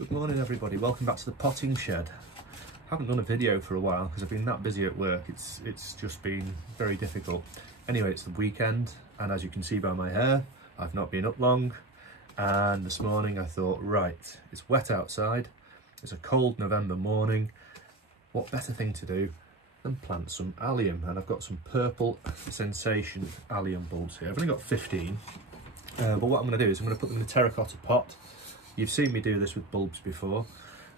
Good morning everybody, welcome back to the potting shed. I haven't done a video for a while because I've been that busy at work, it's just been very difficult. Anyway, it's the weekend and as you can see by my hair, I've not been up long, and this morning I thought, right, it's wet outside, it's a cold November morning, what better thing to do than plant some allium. And I've got some purple sensation allium bulbs here. I've only got 15, but what I'm going to do is I'm going to put them in a terracotta pot. You've seen me do this with bulbs before,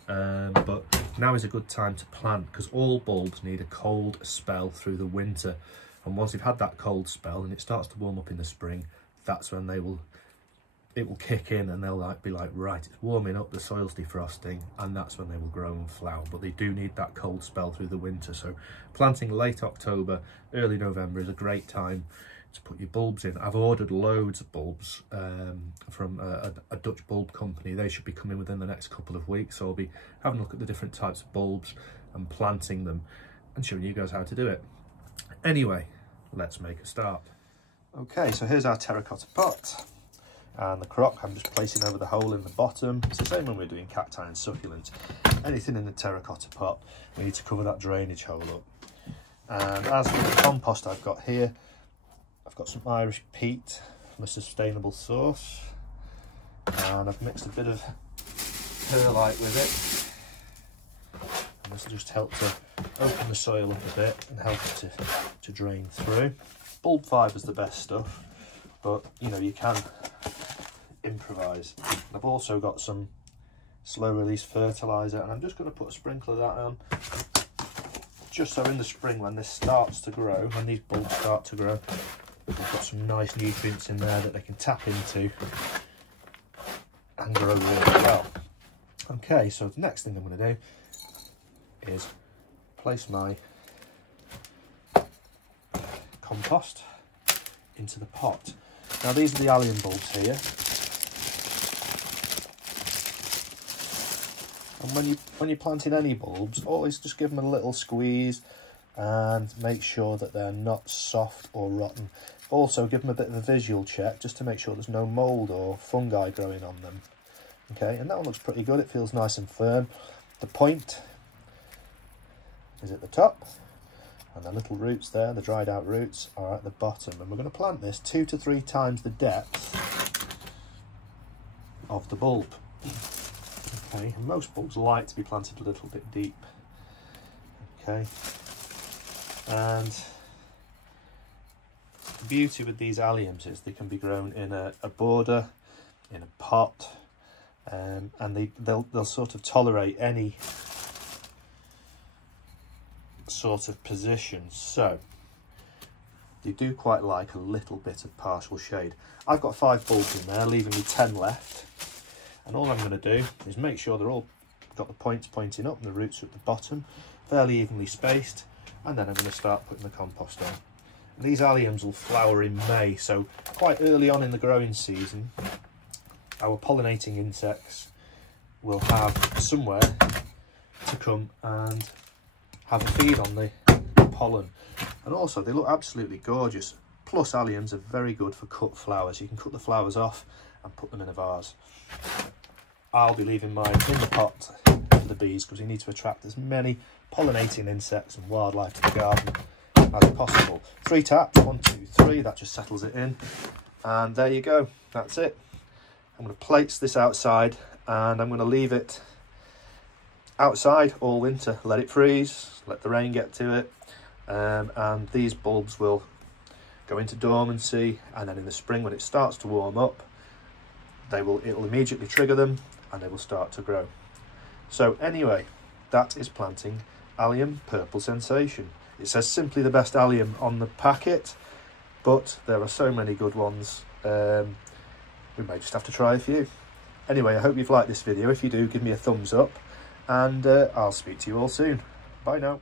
but now is a good time to plant because all bulbs need a cold spell through the winter, and once they've had that cold spell and it starts to warm up in the spring, that's when it will kick in and they'll be like, right, it's warming up, the soil's defrosting, and that's when they will grow and flower. But they do need that cold spell through the winter, so planting late October, early November is a great time to put your bulbs in. I've ordered loads of bulbs from a Dutch bulb company. They should be coming within the next couple of weeks, so I'll be having a look at the different types of bulbs and planting them and showing you guys how to do it. Anyway, let's make a start. Okay, so here's our terracotta pot, and the crock I'm just placing over the hole in the bottom. It's the same when we're doing cacti and succulents. Anything in the terracotta pot, we need to cover that drainage hole up. And as for the compost I've got here, I've got some Irish peat from a sustainable source, and I've mixed a bit of perlite with it, and this will just help to open the soil up a bit and help it to drain through. Bulb fibre is the best stuff, but you know, you can improvise. And I've also got some slow release fertiliser, and I'm just going to put a sprinkle of that on, just so in the spring when this starts to grow, when these bulbs start to grow, we've got some nice nutrients in there that they can tap into and grow really well. Okay, so the next thing I'm going to do is place my compost into the pot. Now these are the allium bulbs here, and when you're planting any bulbs, always just give them a little squeeze and make sure that they're not soft or rotten. Also give them a bit of a visual check just to make sure there's no mould or fungi growing on them. Okay, and that one looks pretty good, it feels nice and firm. The point is at the top, and the little roots there, the dried out roots, are at the bottom, and we're going to plant this 2 to 3 times the depth of the bulb. Okay, and most bulbs like to be planted a little bit deep. Okay, and the beauty with these alliums is they can be grown in a border, in a pot, and they'll sort of tolerate any sort of position, so they do quite like a little bit of partial shade. I've got 5 bulbs in there, leaving me 10 left, and all I'm going to do is make sure they're all got the points pointing up and the roots are at the bottom, fairly evenly spaced, and then I'm going to start putting the compost on. And these alliums will flower in May, so quite early on in the growing season our pollinating insects will have somewhere to come and have a feed on the pollen. And also they look absolutely gorgeous, plus alliums are very good for cut flowers. You can cut the flowers off and put them in a vase. I'll be leaving mine in the pot for the bees because we need to attract as many pollinating insects and wildlife to the garden as possible. 3 taps, 1, 2, 3, that just settles it in, and there you go, that's it. I'm going to place this outside and I'm going to leave it outside all winter, let it freeze, let the rain get to it, and these bulbs will go into dormancy, and then in the spring when it starts to warm up, it'll immediately trigger them and they will start to grow. So anyway, that is planting allium purple sensation. It says simply the best allium on the packet, but there are so many good ones, we may just have to try a few. Anyway, I hope you've liked this video. If you do, give me a thumbs up, and I'll speak to you all soon. Bye now.